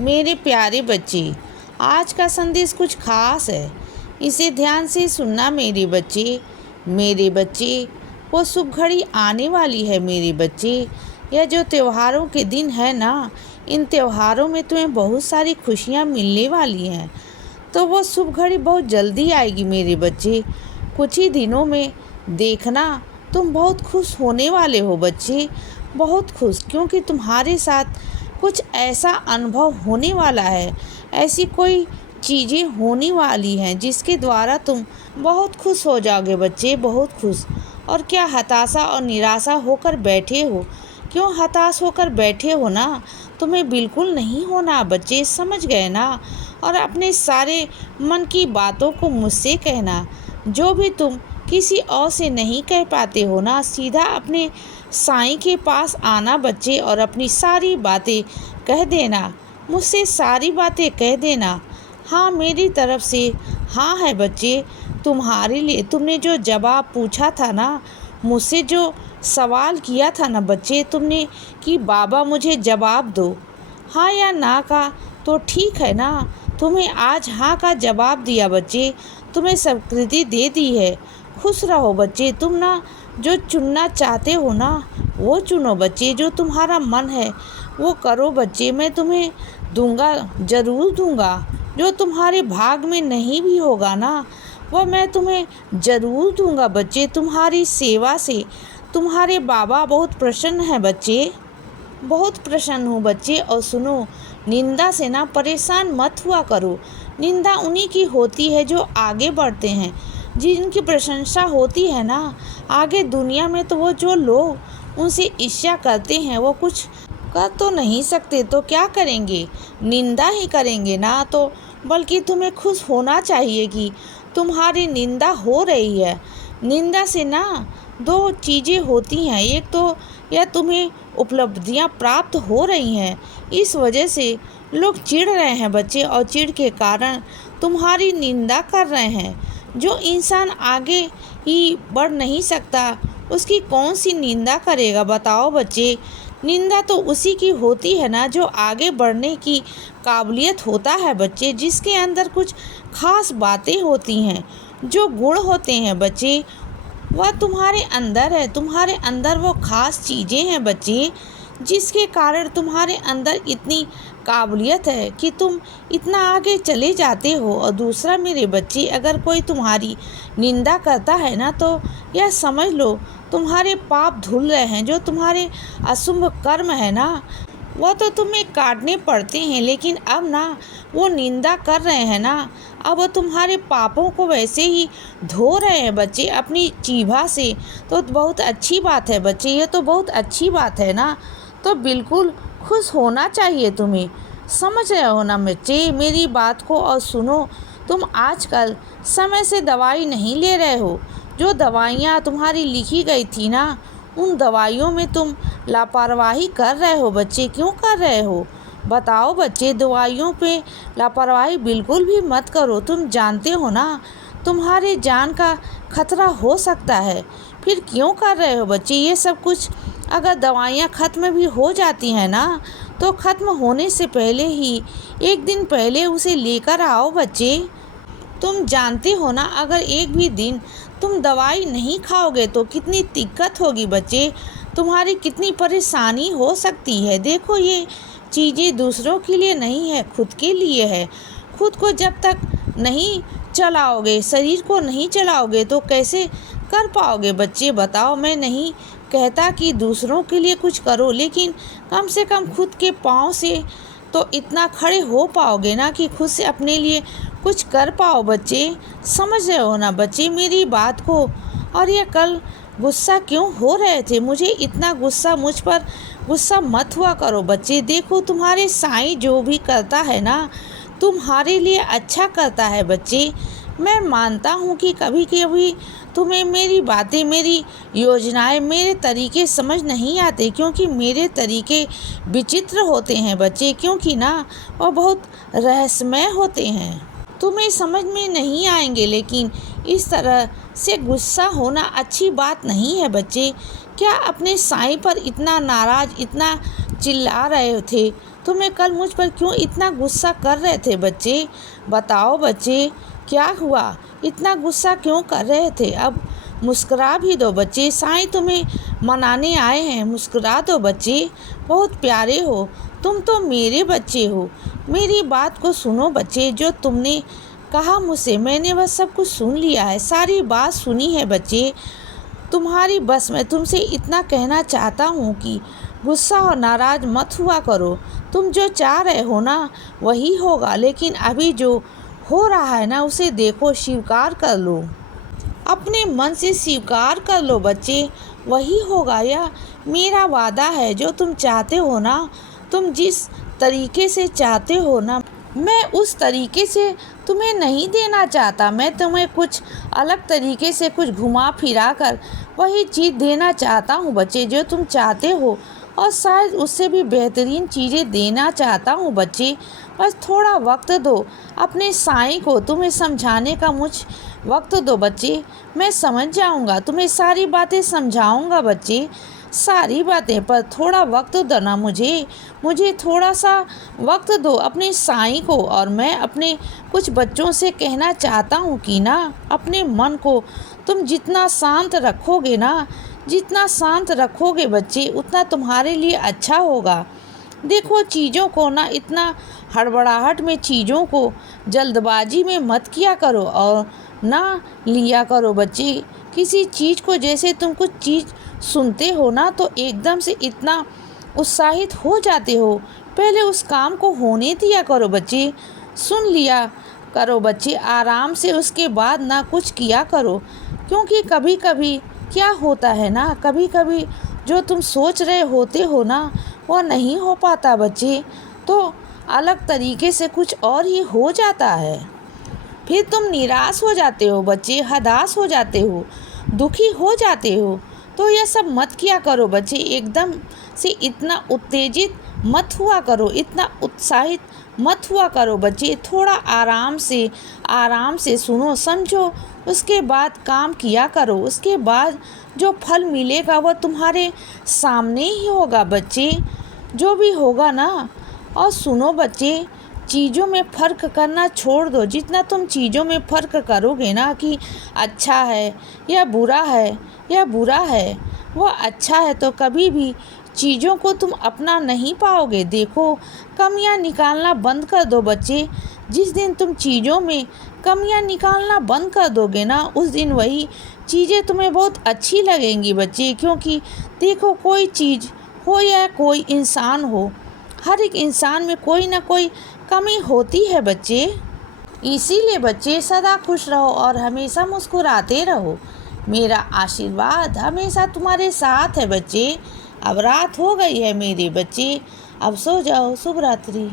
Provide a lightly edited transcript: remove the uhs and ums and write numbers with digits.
मेरे प्यारे बच्चे, आज का संदेश कुछ खास है। इसे ध्यान से सुनना मेरे बच्चे। मेरे बच्चे, वो शुभ घड़ी आने वाली है मेरे बच्चे। यह जो त्योहारों के दिन है ना, इन त्योहारों में तुम्हें बहुत सारी खुशियाँ मिलने वाली हैं। तो वो शुभ घड़ी बहुत जल्दी आएगी मेरे बच्चे। कुछ ही दिनों में देखना, तुम बहुत खुश होने वाले हो बच्चे, बहुत खुश, क्योंकि तुम्हारे साथ कुछ ऐसा अनुभव होने वाला है, ऐसी कोई चीज़ें होने वाली हैं जिसके द्वारा तुम बहुत खुश हो जाओगे बच्चे, बहुत खुश। और क्या हताशा और निराशा होकर बैठे हो? क्यों हताश होकर बैठे हो ना? तुम्हें बिल्कुल नहीं होना बच्चे, समझ गए ना? और अपने सारे मन की बातों को मुझसे कहना। जो भी तुम किसी और से नहीं कह पाते हो ना, सीधा अपने साईं के पास आना बच्चे और अपनी सारी बातें कह देना। मुझसे सारी बातें कह देना। हाँ, मेरी तरफ से हाँ है बच्चे। तुम्हारे लिए तुमने जो जवाब पूछा था ना, मुझसे जो सवाल किया था ना बच्चे तुमने, कि बाबा मुझे जवाब दो, हाँ या ना का, तो ठीक है ना। तुम्हें आज हाँ का जवाब दिया बच्चे, तुम्हें स्वीकृति दे दी है। खुश रहो बच्चे। तुम ना जो चुनना चाहते हो ना, वो चुनो बच्चे। जो तुम्हारा मन है वो करो बच्चे। मैं तुम्हें दूंगा, ज़रूर दूंगा। जो तुम्हारे भाग में नहीं भी होगा ना, वह मैं तुम्हें ज़रूर दूंगा बच्चे। तुम्हारी सेवा से तुम्हारे बाबा बहुत प्रसन्न हैं बच्चे, बहुत प्रसन्न हूँ बच्चे। और सुनो, निंदा से ना परेशान मत हुआ करो। निंदा उन्हीं की होती है जो आगे बढ़ते हैं, जिनकी प्रशंसा होती है ना आगे दुनिया में, तो वो जो लोग उनसे ईर्ष्या करते हैं वो कुछ कर तो नहीं सकते, तो क्या करेंगे? निंदा ही करेंगे ना। तो बल्कि तुम्हें खुश होना चाहिए कि तुम्हारी निंदा हो रही है। निंदा से ना दो चीज़ें होती हैं। एक तो यह तुम्हें उपलब्धियां प्राप्त हो रही हैं, इस वजह से लोग चिढ़ रहे हैं बच्चे, और चिढ़ के कारण तुम्हारी निंदा कर रहे हैं। जो इंसान आगे ही बढ़ नहीं सकता, उसकी कौन सी निंदा करेगा बताओ बच्चे? निंदा तो उसी की होती है ना जो आगे बढ़ने की काबिलियत होता है बच्चे, जिसके अंदर कुछ खास बातें होती हैं, जो गुण होते हैं बच्चे, वह तुम्हारे अंदर है। तुम्हारे अंदर वो खास चीज़ें हैं बच्चे, जिसके कारण तुम्हारे अंदर इतनी काबिलियत है कि तुम इतना आगे चले जाते हो। और दूसरा मेरे बच्चे, अगर कोई तुम्हारी निंदा करता है ना, तो यह समझ लो तुम्हारे पाप धुल रहे हैं। जो तुम्हारे अशुभ कर्म है ना, वह तो तुम्हें काटने पड़ते हैं, लेकिन अब ना वो निंदा कर रहे हैं ना, अब वो तुम्हारे पापों को वैसे ही धो रहे हैं बच्चे अपनी जीभा से। तो बहुत अच्छी बात है बच्चे, ये तो बहुत अच्छी बात है ना। तो बिल्कुल खुश होना चाहिए तुम्हें। समझ रहे हो ना बच्चे मेरी बात को? और सुनो, तुम आजकल समय से दवाई नहीं ले रहे हो। जो दवाइयाँ तुम्हारी लिखी गई थी ना, उन दवाइयों में तुम लापरवाही कर रहे हो बच्चे। क्यों कर रहे हो बताओ बच्चे? दवाइयों पे लापरवाही बिल्कुल भी मत करो। तुम जानते हो ना तुम्हारे जान का खतरा हो सकता है, फिर क्यों कर रहे हो बच्चे ये सब कुछ? अगर दवाइयाँ ख़त्म भी हो जाती हैं ना, तो ख़त्म होने से पहले ही एक दिन पहले उसे लेकर आओ बच्चे। तुम जानते हो ना, अगर एक भी दिन तुम दवाई नहीं खाओगे तो कितनी दिक्कत होगी बच्चे, तुम्हारी कितनी परेशानी हो सकती है। देखो, ये चीज़ें दूसरों के लिए नहीं है, खुद के लिए है। खुद को जब तक नहीं चलाओगे, शरीर को नहीं चलाओगे, तो कैसे कर पाओगे बच्चे बताओ? मैं नहीं कहता कि दूसरों के लिए कुछ करो, लेकिन कम से कम खुद के पाँव से तो इतना खड़े हो पाओगे ना कि खुद से अपने लिए कुछ कर पाओ बच्चे। समझ रहे हो ना बच्चे मेरी बात को? और ये कल गुस्सा क्यों हो रहे थे? मुझे इतना गुस्सा, मुझ पर गुस्सा मत हुआ करो बच्चे। देखो, तुम्हारे साईं जो भी करता है ना, तुम्हारे लिए अच्छा करता है बच्चे। मैं मानता हूँ कि कभी कभी तुम्हें मेरी बातें, मेरी योजनाएं, मेरे तरीके समझ नहीं आते, क्योंकि मेरे तरीके विचित्र होते हैं बच्चे, क्योंकि ना वो बहुत रहस्यमय होते हैं। तुम्हें समझ में नहीं आएंगे, लेकिन इस तरह से गुस्सा होना अच्छी बात नहीं है बच्चे। क्या अपने साईं पर इतना नाराज़, इतना चिल्ला रहे थे? तुम्हें कल मुझ पर क्यों इतना गुस्सा कर रहे थे बच्चे? बताओ बच्चे, क्या हुआ? इतना गुस्सा क्यों कर रहे थे? अब मुस्कुरा भी दो बच्चे, साईं तुम्हें मनाने आए हैं, मुस्कुरा दो बच्चे, बहुत प्यारे हो, तुम तो मेरे बच्चे हो। मेरी बात को सुनो बच्चे, जो तुमने कहा मुझसे मैंने वह सब कुछ सुन लिया है, सारी बात सुनी है बच्चे। तुम्हारी बस में तुमसे इतना कहना चाहता हूँ कि गुस्सा और नाराज़ मत हुआ करो। तुम जो चाह रहे हो ना वही होगा, लेकिन अभी जो हो रहा है ना उसे देखो, स्वीकार कर लो, अपने मन से स्वीकार कर लो बच्चे, वही होगा। यह मेरा वादा है, जो तुम चाहते हो ना, तुम जिस तरीके से चाहते हो ना, मैं उस तरीके से तुम्हें नहीं देना चाहता। मैं तुम्हें कुछ अलग तरीके से, कुछ घुमा फिरा कर वही चीज़ देना चाहता हूँ बच्चे, जो तुम चाहते हो, और शायद उससे भी बेहतरीन चीज़ें देना चाहता हूँ बच्चे। बस थोड़ा वक्त दो अपने साईं को, तुम्हें समझाने का मुझ वक्त दो बच्चे, मैं समझ जाऊँगा, तुम्हें सारी बातें समझाऊँगा बच्चे, सारी बातें, पर थोड़ा वक्त दो ना मुझे थोड़ा सा वक्त दो अपने साईं को। और मैं अपने कुछ बच्चों से कहना चाहता हूँ कि ना, अपने मन को तुम जितना शांत रखोगे ना, जितना शांत रखोगे बच्चे, उतना तुम्हारे लिए अच्छा होगा। देखो, चीज़ों को ना इतना हड़बड़ाहट में, चीज़ों को जल्दबाजी में मत किया करो और ना लिया करो बच्चे किसी चीज़ को। जैसे तुम कुछ चीज़ सुनते हो ना तो एकदम से इतना उत्साहित हो जाते हो, पहले उस काम को होने दिया करो बच्चे, सुन लिया करो बच्चे आराम से, उसके बाद ना कुछ किया करो। क्योंकि कभी कभी क्या होता है ना, कभी कभी जो तुम सोच रहे होते हो ना वह नहीं हो पाता बच्चे, तो अलग तरीके से कुछ और ही हो जाता है। फिर तुम निराश हो जाते हो बच्चे, हताश हो जाते हो, दुखी हो जाते हो। तो यह सब मत किया करो बच्चे, एकदम से इतना उत्तेजित मत हुआ करो, इतना उत्साहित मत हुआ करो बच्चे। थोड़ा आराम से सुनो, समझो, उसके बाद काम किया करो। उसके बाद जो फल मिलेगा वह तुम्हारे सामने ही होगा बच्चे, जो भी होगा ना। और सुनो बच्चे, चीज़ों में फ़र्क करना छोड़ दो। जितना तुम चीज़ों में फ़र्क करोगे ना कि अच्छा है या बुरा है, या बुरा है वह अच्छा है, तो कभी भी चीज़ों को तुम अपना नहीं पाओगे। देखो, कमियां निकालना बंद कर दो बच्चे। जिस दिन तुम चीज़ों में कमियां निकालना बंद कर दोगे ना, उस दिन वही चीज़ें तुम्हें बहुत अच्छी लगेंगी बच्चे। क्योंकि देखो, कोई चीज़ हो या कोई इंसान हो, हर एक इंसान में कोई ना कोई कमी होती है बच्चे। इसीलिए बच्चे सदा खुश रहो और हमेशा मुस्कुराते रहो। मेरा आशीर्वाद हमेशा तुम्हारे साथ है बच्चे। अब रात हो गई है मेरे बच्चे, अब सो जाओ। शुभ रात्रि।